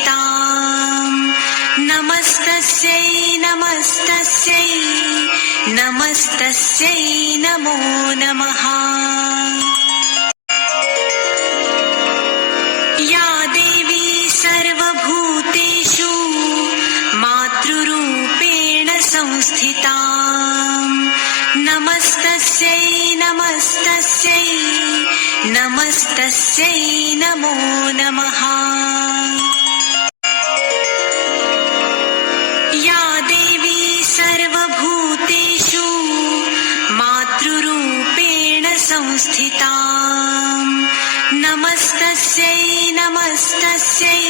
संस्थिताम् नमस्तस्यै नमस्तस्यै नमस्तस्यै नमो नमः। या देवी सर्वभूतेषु मातृरूपेण संस्थिता नमस्तस्यै नमस्तस्यै नमस्तस्यै नमो नमः। या देवी सर्वभूतेषु मातृरूपेण संस्थिता नमस्तस्यै नमस्तस्यै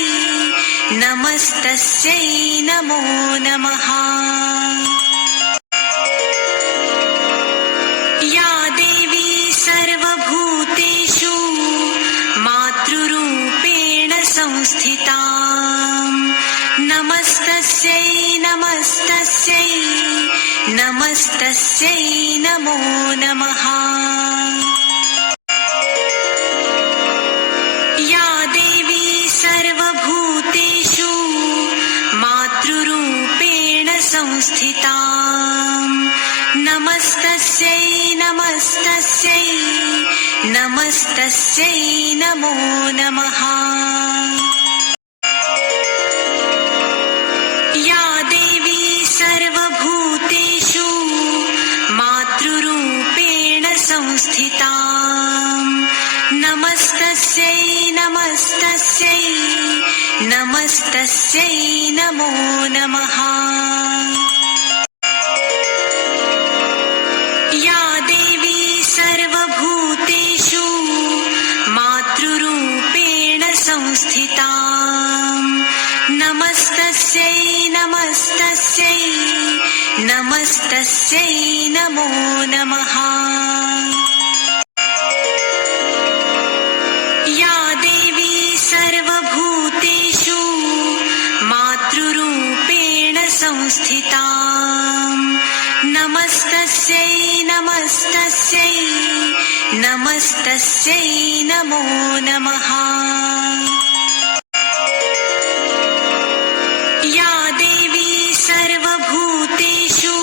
नमस्तस्यै नमो नमः। या देवी सर्वभूतेषु मातृरूपेण संस्थिता नमस्तस्यै नमस्तस्यै नमस्तस्यै नमो नमः। या देवी सर्वभूतेषु मातृरूपेण संस्थिता नमस्तस्यै नमस्तस्यै नमस्तस्यै नमो नमः। या देवी सर्वभूतेषु मातृरूपेण संस्थिता नमस्तस्यै नमस्तस्यै नमस्तस्यै नमो नमः। या देवी सर्वभूतेषु मातृरूपेण संस्थिता नमस्तस्यै नमस्तस्यै नमस्तस्यै नमो नमः। या देवी सर्वभूतेषु मातृरूपेण संस्थिता नमस्तस्यै नमस्तस्यै नमस्तस्यै नमो नमः। या देवी सर्वभूतेषु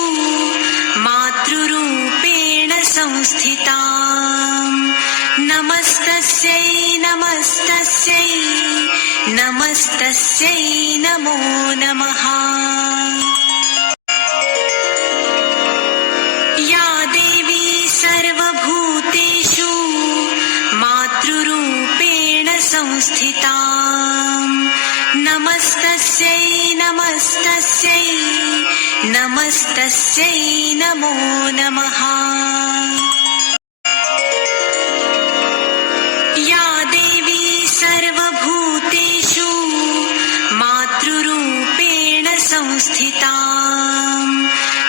मातृरूपेण संस्थिता नमस्तस्यै नमस्तस्यै नमस्तस्यै नमो नमः। या देवी सर्वभूतेषु मातृरूपेण संस्थिता नमस्तस्यै नमस्तस्यै नमस्तस्यै नमो नमः। या देवी सर्वभूतेषु मातृरूपेण संस्थिता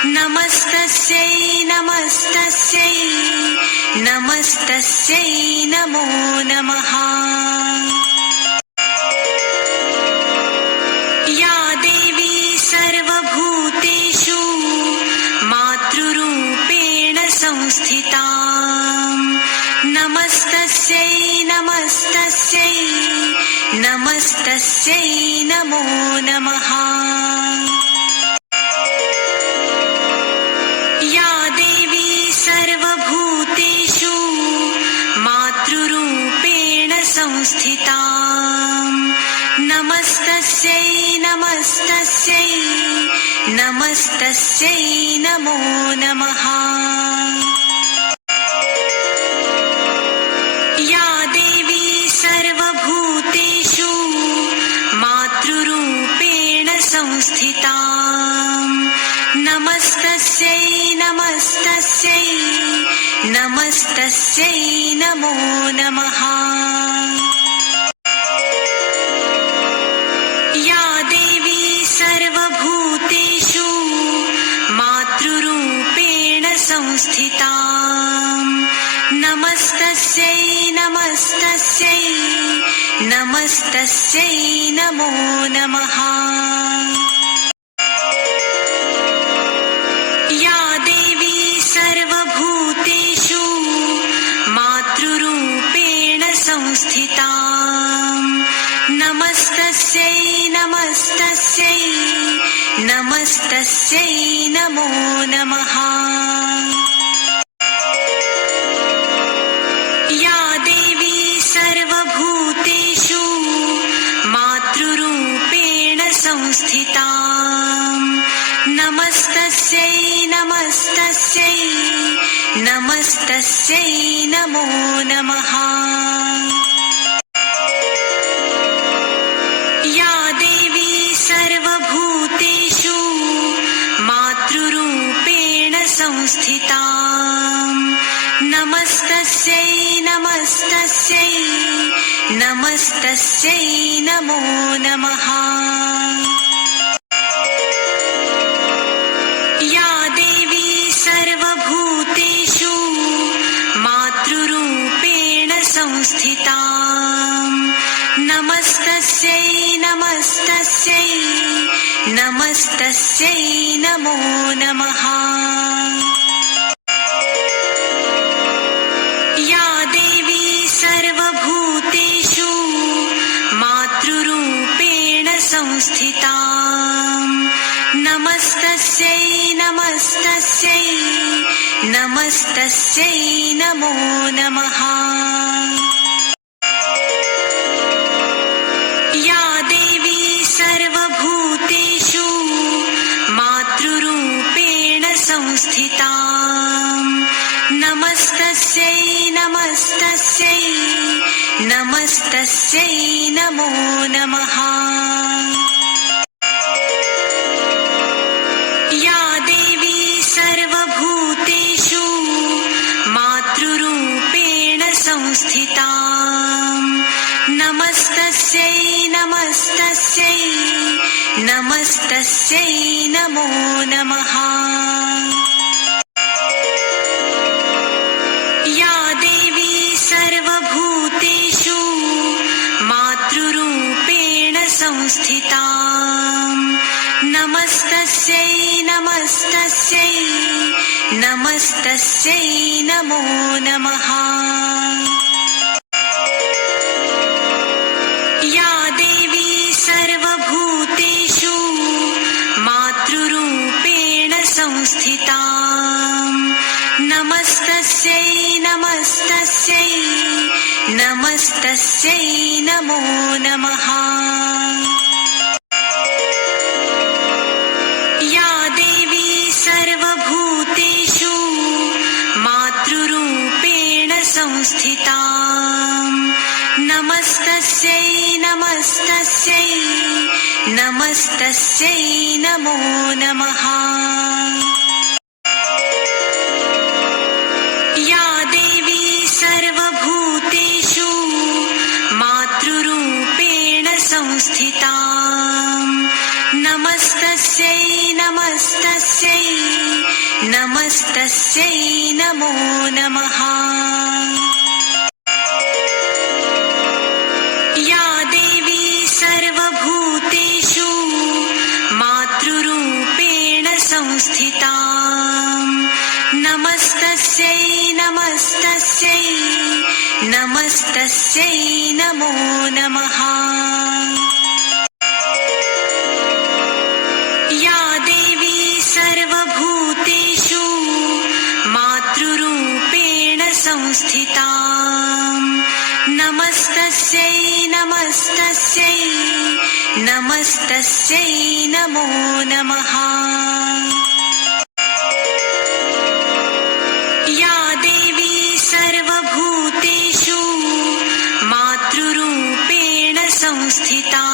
नमस्तस्यै नमस्तस्यै नमस्तस्यै नमो नमः। या देवी सर्वभूतेषु मातृरूपेण संस्थिता नमस्तस्यै नमस्तस्यै नमस्तस्यै नमो नमः। या देवी सर्वभूतेषु मातृरूपेण संस्थिता नमस्तस्यै नमस्तस्यै नमस्तस्यै नमो नमः। या देवी सर्वभूतेषु मातृरूपेण संस्थिता नमस्तस्यै नमस्तस्यै नमस्तस्यै नमो नमः। या देवी सर्वभूतेषु मातृरूपेण संस्थिता नमस्तस्यै नमस्तस्यै नमस्तस्यै नमो नमः। या देवी सर्वभूतेषु मातृरूपेण संस्थिता नमस्तस्यै नमस्तस्यै नमस्तस्यै नमस्तस्यै नमो नमः। या देवी सर्वभूतेषु मातृरूपेण संस्थिता नमस्तस्यै नमस्तस्यै नमस्तस्यै नमो नमः। या देवी सर्वभूतेषु मातृरूपेण संस्थिता नमस्तस्यै नमस्तस्यै नमस्तस्यै नमो नमः। या देवी सर्वभूतेषु मातृरूपेण संस्थिता नमस्तस्यै नमस्तस्यै नमस्तस्यै नमो नमः। या देवी सर्वभूतेषु मातृरूपेण संस्थिता नमस्तस्यै नमस्तस्यै नमस्तस्यै नमो नमः। या देवी सर्वभूतेषु मातृरूपेण संस्थिता नमस्तस्यै नमस्तस्यै नमस्तस्यै नमो नमः। या देवी सर्वभूतेषु मातृरूपेण संस्थिता नमस्तस्यै नमस्तस्यै नमस्तस्यै नमो नमः। या देवी सर्वभूतेषु मातृरूपेण संस्थिता नमस्तस्यै नमस्तस्यै नमस्तस्यै नमो नमः। या देवी सर्वभूतेषु मातृरूपेण संस्थिता नमस्तस्यै नमस्तस्यै नमस्तस्यै नमो नमः। या देवी सर्वभूतेषु मातृरूपेण संस्थिता नमस्तस्यै नमस्तस्यै नमस्तस्यै नमो नमः। या देवी सर्वभूतेषु मातृरूपेण संस्थिता नमस्तस्यै नमस्तस्यै नमस्तस्यै नमो नमः। या देवी सर्वभूतेषु मातृरूपेण संस्थिता नमस्तस्यै नमस्तस्यै नमस्तस्यै नमो नमः। या देवी सर्वभूतेषु मातृरूपेण संस्थिता नमस्तस्यै नमस्तस्यै नमस्तस्यै नमो नमः। या देवी सर्वभूतेषु मातृरूपेण संस्थिता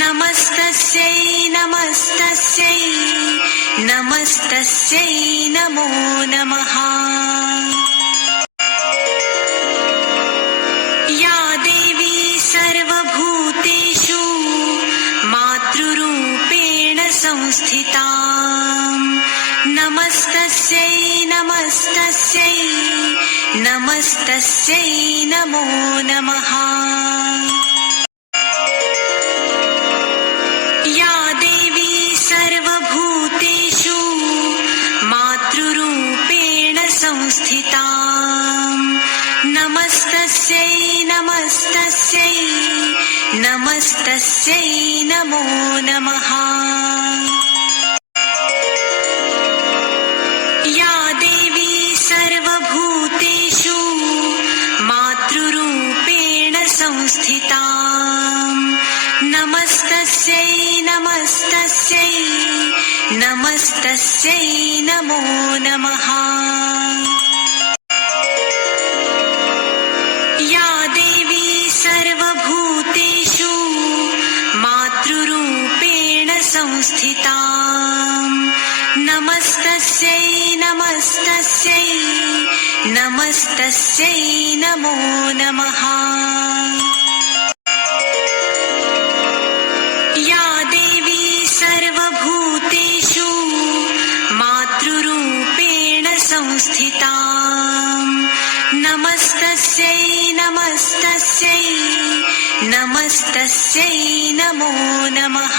नमस्तस्यै नमस्तस्यै नमस्तस्यै नमो नमः। या देवी सर्वभूतेषु मातृरूपेण संस्थिता नमस्तस्यै नमस्तस्यै नमस्तस्यै नमो नमः। या देवी सर्वभूतेषु मातृरूपेण संस्थिता नमस्तस्यै नमस्तस्यै नमस्तस्यै नमस्तस्यै नमो नमः। या देवी सर्वभूतेषु मातृरूपेण संस्थिता नमस्तस्यै नमस्तस्यै नमस्तस्यै नमो नमः। या देवी सर्वभूतेषु मातृरूपेण संस्थिता नमस्तस्यै नमस्तस्यै नमस्तस्यै नमो नमः। या देवी सर्वभूतेषु मातृरूपेण संस्थिता नमस्तस्यै नमस्तस्यै नमस्तस्यै नमो नमः।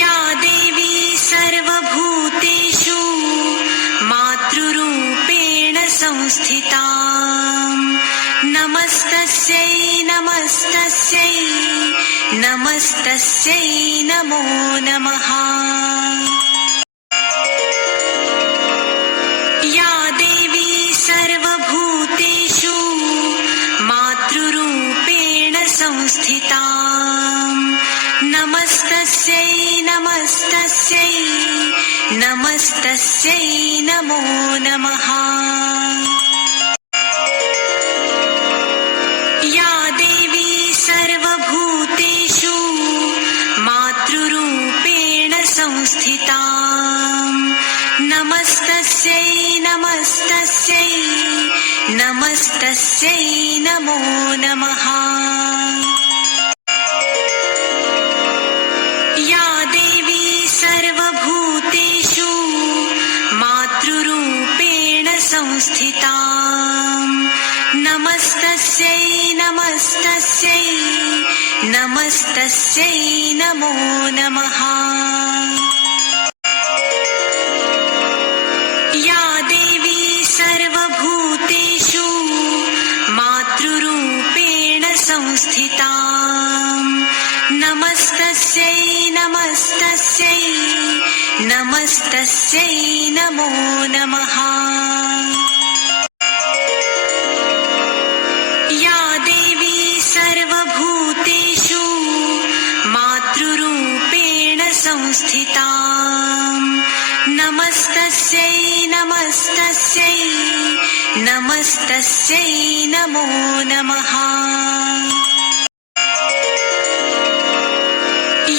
या देवी सर्वभूतेषु मातृरूपेण संस्थिता नमस्तस्यै नमस्तस्यै नमस्तस्यै नमो नमः। या देवी सर्वभूतेषु मातृरूपेण संस्थिता नमस्तस्यै नमस्तस्यै नमस्तस्यै नमो नमः। या देवी सर्वभूतेषु मातृरूपेण संस्थिता नमस्तस्यै नमस्तस्यै नमस्तस्यै नमो नमः। या देवी सर्वभूतेषु मातृरूपेण संस्थिता नमस्तस्यै नमस्तस्यै नमस्तस्यै नमो नमः। या देवी सर्वभूतेषु मातृरूपेण संस्थिता नमस्तस्यै नमस्तस्यै नमस्तस्यै नमो नमः। या देवी सर्वभूतेषु मातृरूपेण संस्थिता नमस्तस्यै नमस्तस्यै नमस्तस्यै नमो नमः।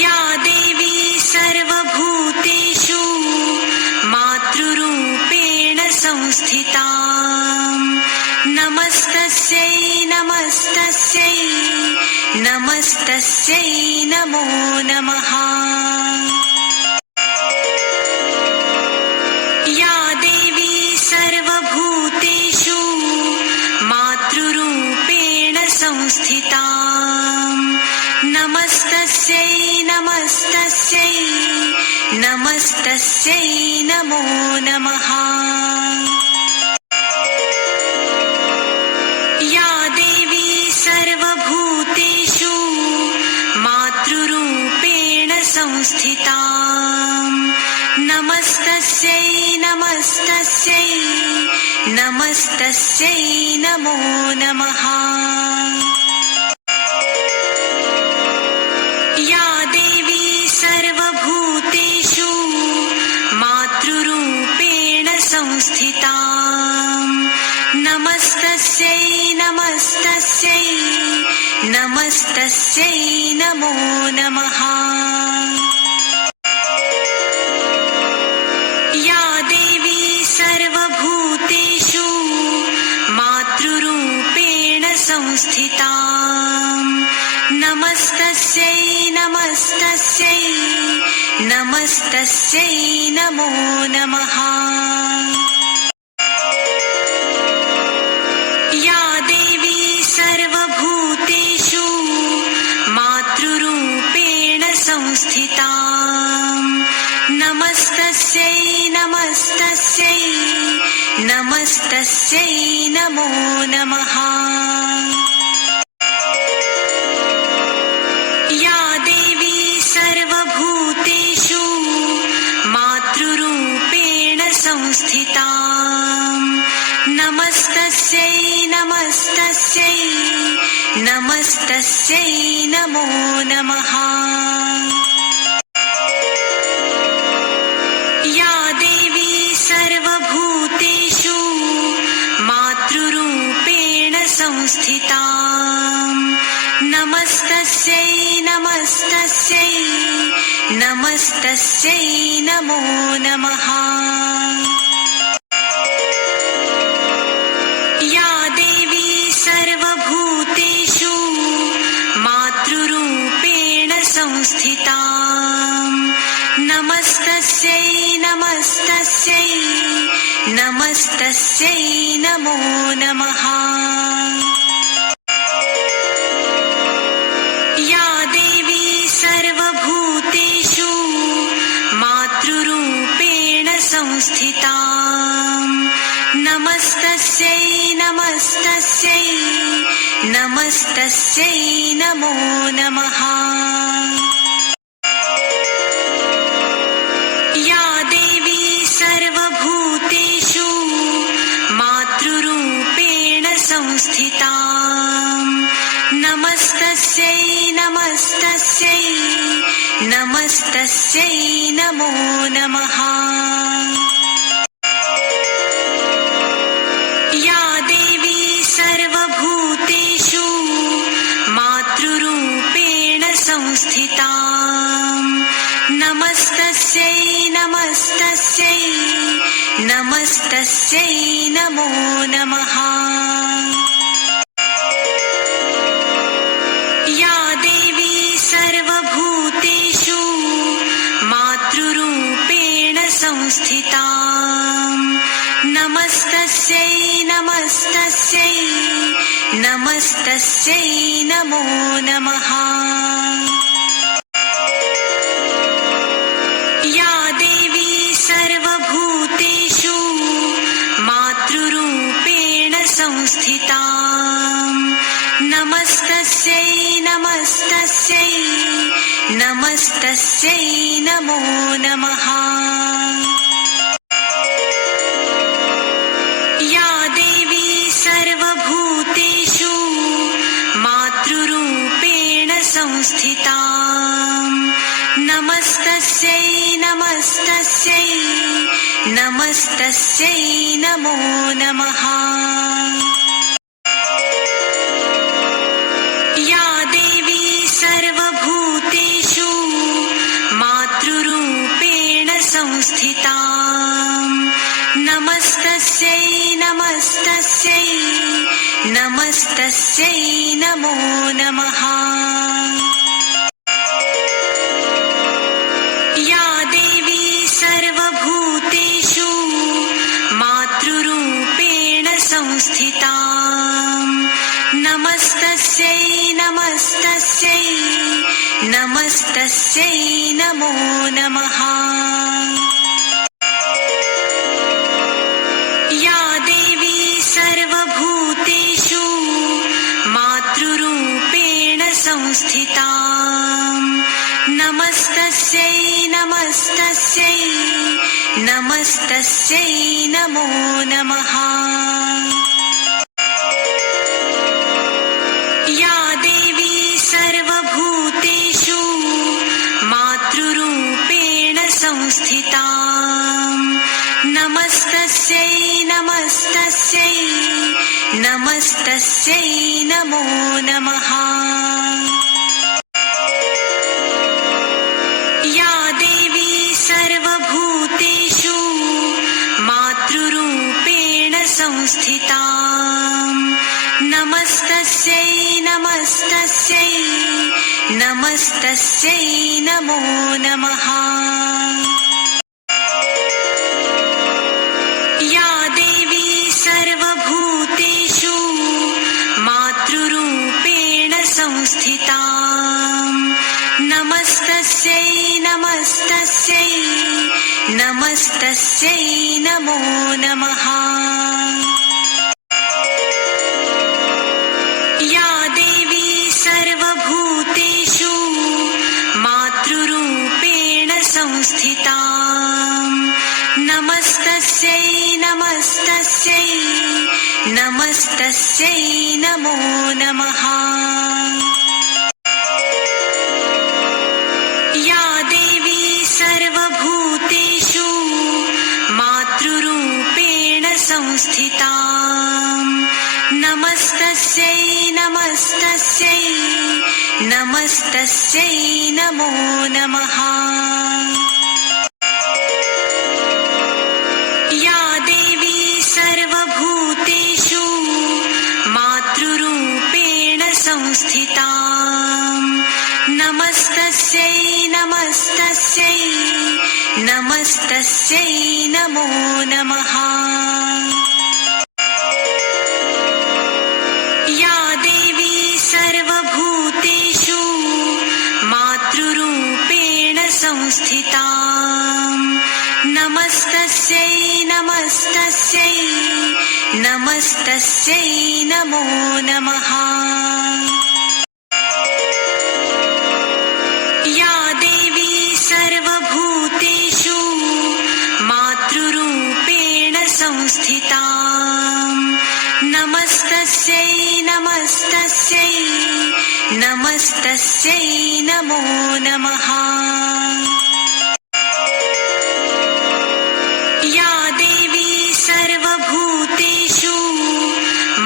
या देवी सर्वभूतेषु मातृरूपेण संस्थिता नमस्तस्यै नमस्तस्यै नमस्तस्यै नमो नमः। या देवी सर्वभूतेषु मातृरूपेण संस्थिता नमस्तस्यै नमस्तस्यै नमस्तस्यै नमो नमः। या देवी सर्वभूतेषु मातृरूपेण संस्थिता नमस्तस्यै नमस्तस्यै नमस्तस्यै नमो नमः। या देवी सर्वभूतेषु मातृरूपेण संस्थिता नमस्तस्यै नमस्तस्यै नमस्तस्यै नमो नमः। या देवी सर्वभूतेषु मातृरूपेण संस्थिता नमस्तस्यै नमस्तस्यै नमस्तस्यै नमो नमः। या देवी सर्वभूतेषु मातृरूपेण संस्थिता नमस्तस्यै नमस्तस्यै नमस्तस्यै नमस्तस्यै नमो नमः। या देवी सर्वभूतेषु मातृरूपेण संस्थिता नमस्तस्यै नमस्तस्यै नमस्तस्यै नमो नमः। या देवी सर्वभूतेषु मातृरूपेण संस्थिता नमस्तस्यै नमस्तस्यै नमस्तस्यै नमो नमः। या देवी सर्वभूतेषु मातृरूपेण संस्थिता नमस्तस्यै नमस्तस्यै नमस्तस्यै नमो नमः। या देवी सर्वभूतेषु मातृरूपेण संस्थिता नमस्तस्यै नमस्तस्यै नमस्तस्यै नमो नमः। या देवी सर्वभूतेषु मातृरूपेण संस्थिता नमस्तस्यै नमस्तस्यै नमस्तस्यै नमो नमः। या देवी सर्वभूतेषु मातृरूपेण संस्थिता नमस्तस्यै नमस्तस्यै नमस्तस्यै नमो नमः। या देवी सर्वभूतेषु मातृरूपेण संस्थिता नमस्तस्यै नमस्तस्यै नमस्तस्यै नमो नमः। या देवी सर्वभूतेषु मातृरूपेण संस्थिता नमस्तस्यै नमस्तस्यै नमस्तस्यै नमो नमः। या देवी सर्वभूतेषु मातृरूपेण संस्थिता नमस्तस्यै नमस्तस्यै नमस्तस्यै नमो नमः। या देवी सर्वभूतेषु मातृरूपेण संस्थिता नमस्तस्यै नमस्तस्यै नमस्तस्यै नमो नमः। या देवी सर्वभूतेषु मातृरूपेण संस्थिता नमस्तस्यै नमस्तस्यै नमस्तस्यै नमो नमः। या देवी सर्वभूतेषु मातृरूपेण संस्थिता नमस्तस्यै नमस्तस्यै नमस्तस्यै नमो नमः। या देवी सर्वभूतेषु मातृरूपेण संस्थिता नमस्तस्यै नमस्तस्यै नमस्तस्यै नमो नमः। या देवी सर्वभूतेषु मातृरूपेण संस्थिता नमस्तस्यै नमस्तस्यै नमस्तस्यै नमो नमः। या देवी सर्वभूतेषु मातृरूपेण संस्थिता नमस्तस्यै नमस्तस्यै नमस्तस्यै नमो नमः। या देवी सर्वभूतेषु मातृरूपेण संस्थिता नमस्तस्यै नमस्तस्यै नमस्तस्यै नमो नमः। या देवी सर्वभूतेषु मातृरूपेण संस्थिता नमस्तस्यै नमस्तस्यै नमस्तस्यै नमो नमः। या देवी सर्वभूतेषु मातृरूपेण संस्थिता नमस्तस्यै नमस्तस्यै नमस्तस्यै नमो नमः। या देवी सर्वभूतेषु मातृरूपेण संस्थिता नमस्तस्यै नमस्तस्यै नमस्तस्यै नमो नमः। या देवी सर्वभूतेषु मातृरूपेण संस्थिता नमस्तस्यै नमस्तस्यै नमस्तस्यै नमो नमः। या देवी सर्वभूतेषु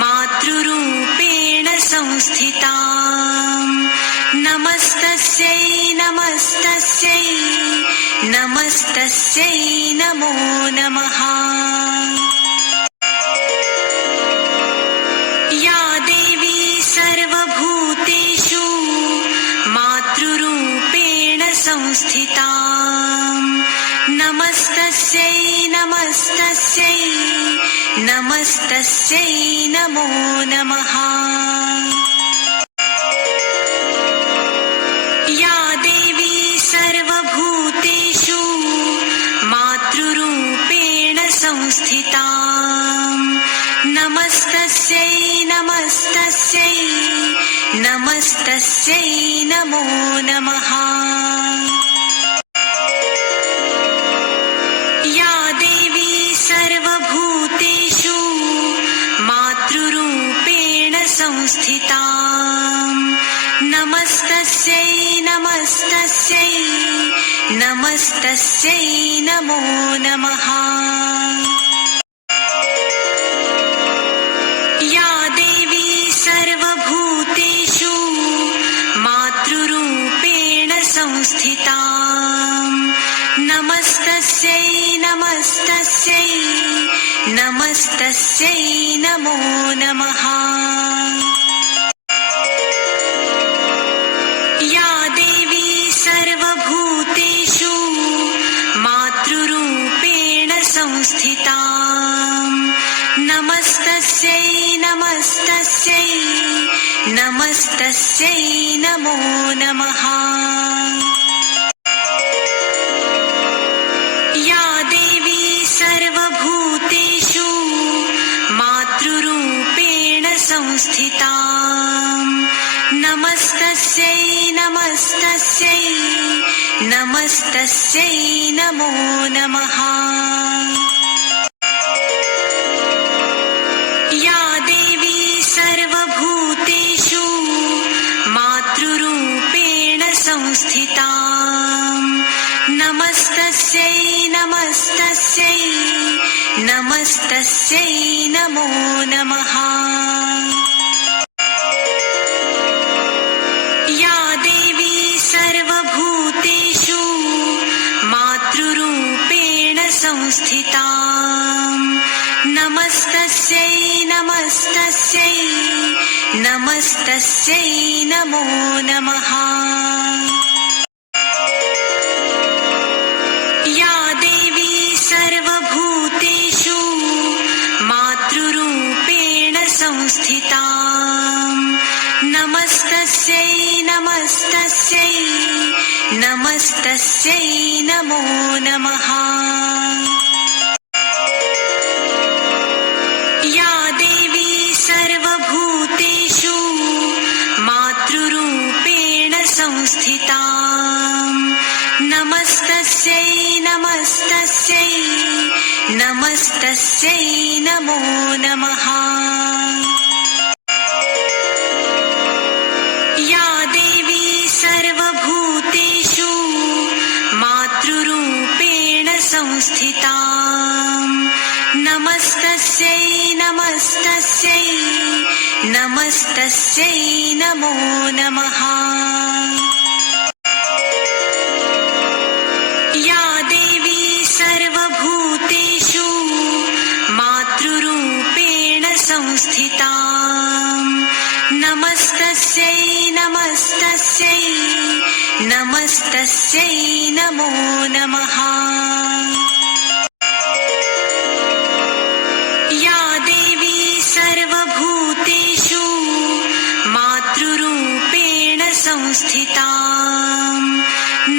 मातृरूपेण संस्थिता नमस्तस्यै नमस्तस्यै नमस्तस्यै नमो नमः। या देवी सर्वभूतेषु मातृरूपेण संस्थिता नमस्तस्यै नमस्तस्यै नमस्तस्यै नमो नमः। या देवी सर्वभूतेषु मातृरूपेण संस्थिता नमस्तस्यै नमस्तस्यै नमस्तस्यै नमो नमः। या देवी सर्वभूतेषु मातृरूपेण संस्थिता नमस्तस्यै नमस्तस्यै नमस्तस्यै नमो नमः। या देवी सर्वभूतेषु मातृरूपेण संस्थिता नमस्तस्यै नमस्तस्यै नमस्तस्यै नमो नमः। या देवी सर्वभूतेषु मातृरूपेण संस्थिता नमस्तस्यै नमस्तस्यै नमस्तस्यै नमो नमः। या देवी सर्वभूतेषु मातृरूपेण संस्थिता नमस्तस्यै नमस्तस्यै नमस्तस्यै नमो नमः। या देवी सर्वभूतेषु मातृरूपेण संस्थिता नमस्तस्यै नमस्तस्यै नमस्तस्यै नमो नमः। या देवी सर्वभूतेषु मातृरूपेण संस्थिता नमस्तस्यै नमस्तस्यै नमस्तस्यै नमो नमः। या देवी सर्वभूतेषु मातृरूपेण संस्थिता नमस्तस्यै नमस्तस्यै नमस्तस्यै नमो नमः। नमस्तस्यै नमस्तस्यै नमस्तस्यै नमो नमः। या देवी सर्वभूतेषु मातृरूपेण संस्थिता नमस्तस्यै नमस्तस्यै नमस्तस्यै नमो नमः। या देवी सर्वभूतेषु मातृरूपेण संस्थिता नमस्तस्यै नमस्तस्यै नमस्तस्यै नमो नमः। या देवी सर्वभूतेषु मातृरूपेण संस्थिता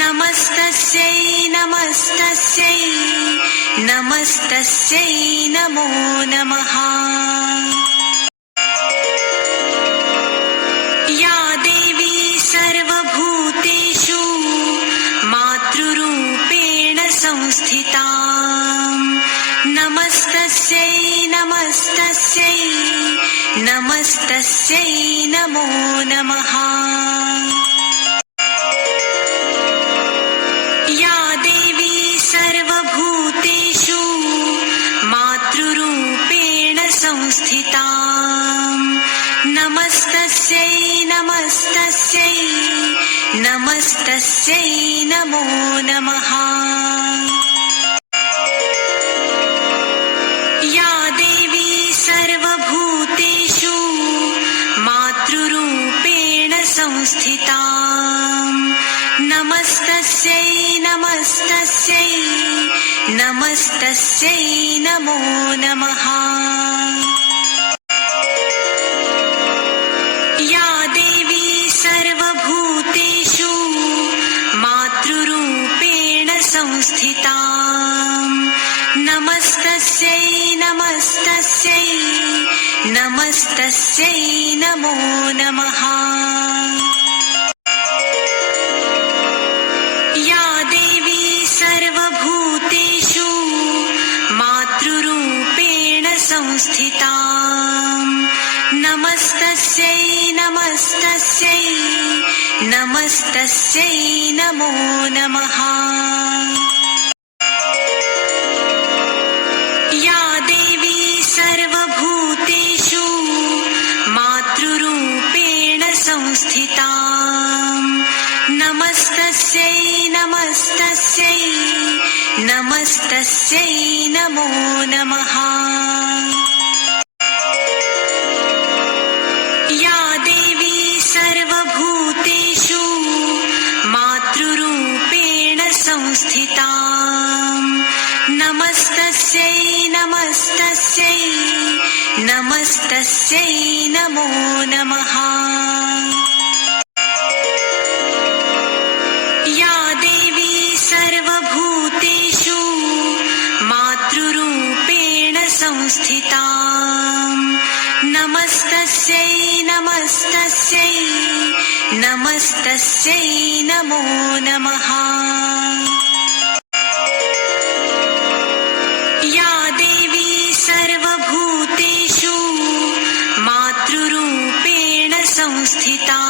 नमस्तस्यै नमस्तस्यै नमस्तस्यै नमो नमः। या देवी सर्वभूतेषु मातृरूपेण संस्थिता नमस्तस्यै नमस्तस्यै नमस्तस्यै नमो नमः। या देवी सर्वभूतेषु मातृरूपेण संस्थिता नमस्तस्यै नमस्तस्यै नमस्तस्यै नमो नमः। या देवी सर्वभूतेषु मातृरूपेण संस्थिता नमस्तस्यै नमस्तस्यै नमस्तस्यै नमो नमः। या देवी सर्वभूतेषु मातृरूपेण संस्थिता नमस्तस्यै नमस्तस्यै नमस्तस्यै नमो नमः। या देवी सर्वभूतेषु मातृरूपेण संस्थिता नमस्तस्यै नमस्तस्यै नमस्तस्यै नमो नमः। या देवी सर्वभूतेषु मातृरूपेण संस्थिता नमस्तस्यै नमस्तस्यै नमस्तस्यै नमो नमः। या देवी सर्वभूतेषु मातृरूपेण संस्थिता नमस्तस्यै नमस्तस्यै नमस्तस्यै नमो नमः। या देवी सर्वभूतेषु मातृरूपेण संस्थिता नमस्तस्यै नमस्तस्यै नमस्तस्यै नमो नमः। या देवी सर्वभूतेषु मातृरूपेण संस्थिता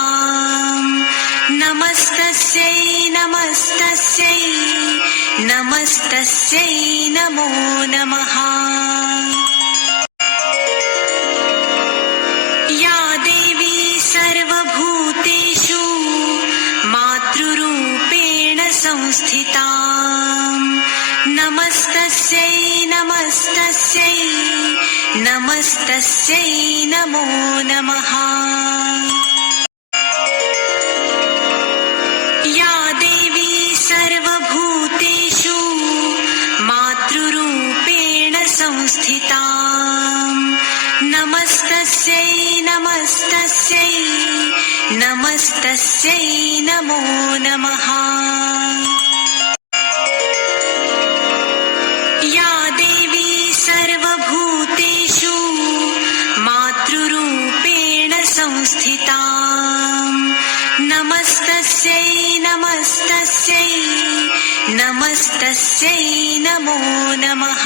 नमस्तस्यै नमस्तस्यै नमस्तस्यै नमो नमः। या देवी सर्वभूतेषु मातृरूपेण संस्थिता नमस्तस्यै नमस्तस्यै नमस्तस्यै नमो नमः। या देवी सर्वभूतेषु मातृरूपेण संस्थिता नमस्तस्यै नमस्तस्यै नमस्तस्यै नमो नमः। या देवी सर्वभूतेषु मातृरूपेण संस्थिता नमस्तस्यै नमस्तस्यै नमस्तस्यै नमस्तस्यै नमो नमः।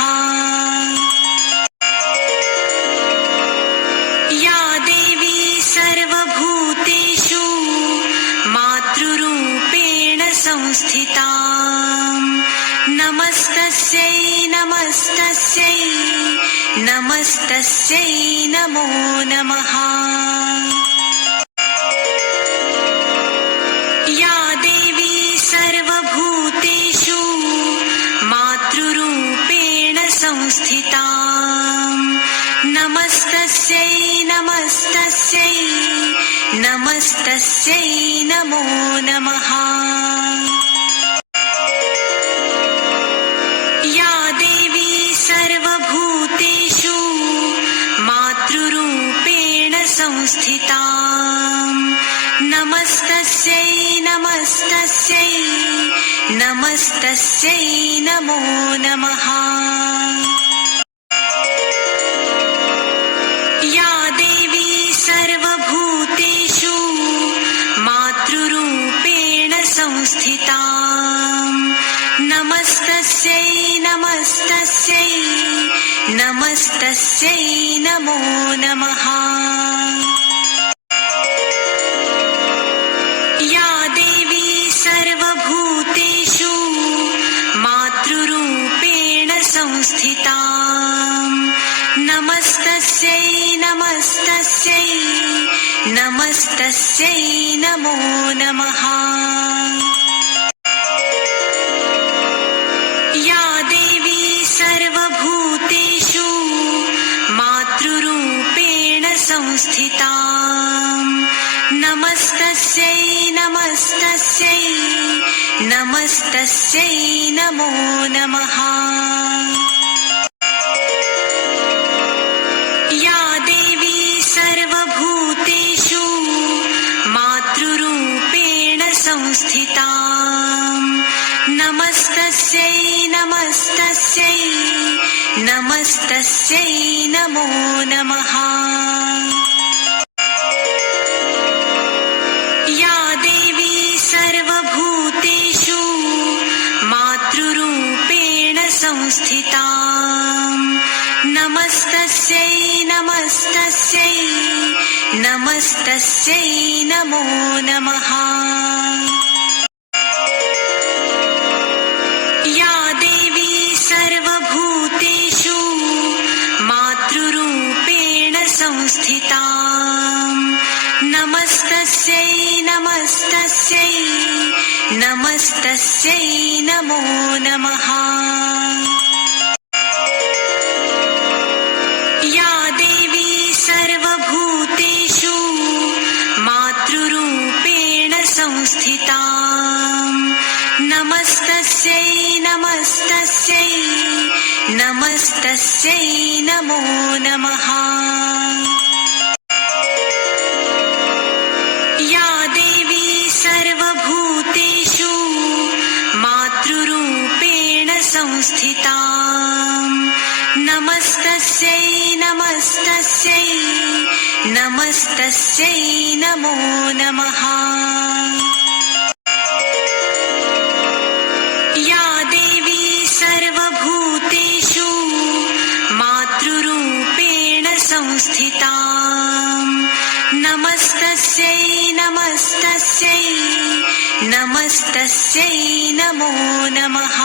या देवी सर्वभूतेषु मातृरूपेण संस्थिता नमस्तस्यै नमस्तस्यै नमस्तस्यै नमो नमः। या देवी सर्वभूतेषु मातृरूपेण संस्थिता नमस्तस्यै नमस्तस्यै नमस्तस्यै नमो नमः। या देवी सर्वभूतेषु मातृरूपेण संस्थिता नमस्तस्यै नमस्तस्यै नमस्तस्यै नमो नमः। या देवी सर्वभूतेषु मातृरूपेण संस्थिता नमस्तस्यै नमस्तस्यै नमस्तस्यै नमो नमः। या देवी सर्वभूतेषु मातृरूपेण संस्थिता नमस्तस्यै नमस्तस्यै नमस्तस्यै नमो नमः। या देवी सर्वभूतेषु मातृरूपेण संस्थिता नमस्तस्यै नमस्तस्यै नमस्तस्यै नमो नमः। या देवी सर्वभूतेषु मातृरूपेण संस्थिता नमस्तस्यै नमस्तस्यै नमस्तस्यै नमो नमः। या देवी सर्वभूतेषु मातृरूपेण संस्थिता नमस्तस्यै नमस्तस्यै नमस्तस्यै नमो नमः। या देवी सर्वभूतेषु मातृरूपेण संस्थिता नमस्तस्यै नमस्तस्यै नमस्तस्यै नमो नमः। या देवी सर्वभूतेषु मातृरूपेण संस्थिता नमस्तस्यै नमस्तस्यै नमस्तस्यै नमो नमः। या देवी सर्वभूतेषु मातृरूपेण संस्थिता नमस्तस्यै नमस्तस्यै नमस्तस्यै नमो नमः। या देवी सर्वभूतेषु मातृरूपेण संस्थिता नमस्तस्यै नमस्तस्यै नमस्तस्यै नमो नमः।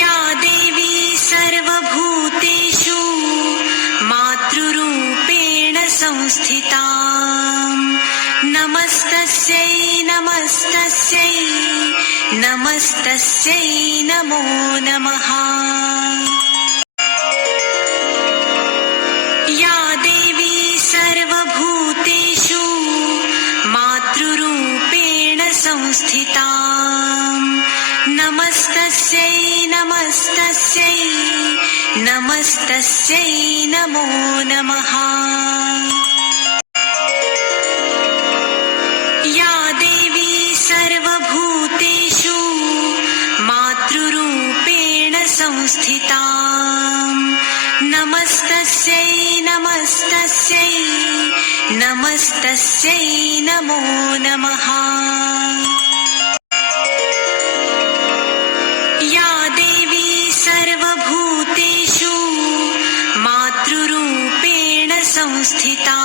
या देवी सर्वभूतेषु मातृरूपेण संस्थिता नमस्तस्यै नमस्तस्यै नमस्तस्यै नमो नमः। या देवी सर्वभूतेषु मातृरूपेण संस्थिता नमस्तस्यै नमस्तस्यै नमस्तस्यै नमो नमः। या देवी सर्वभूतेषु मातृरूपेण संस्थिता नमस्तस्यै नमस्तस्यै नमस्तस्यै नमो नमः। या देवी सर्वभूतेषु मातृरूपेण संस्थिता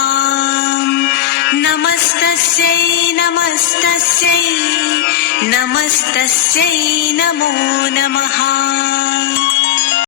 नमस्तस्यै नमस्तस्यै नमस्तस्यै नमो नमः।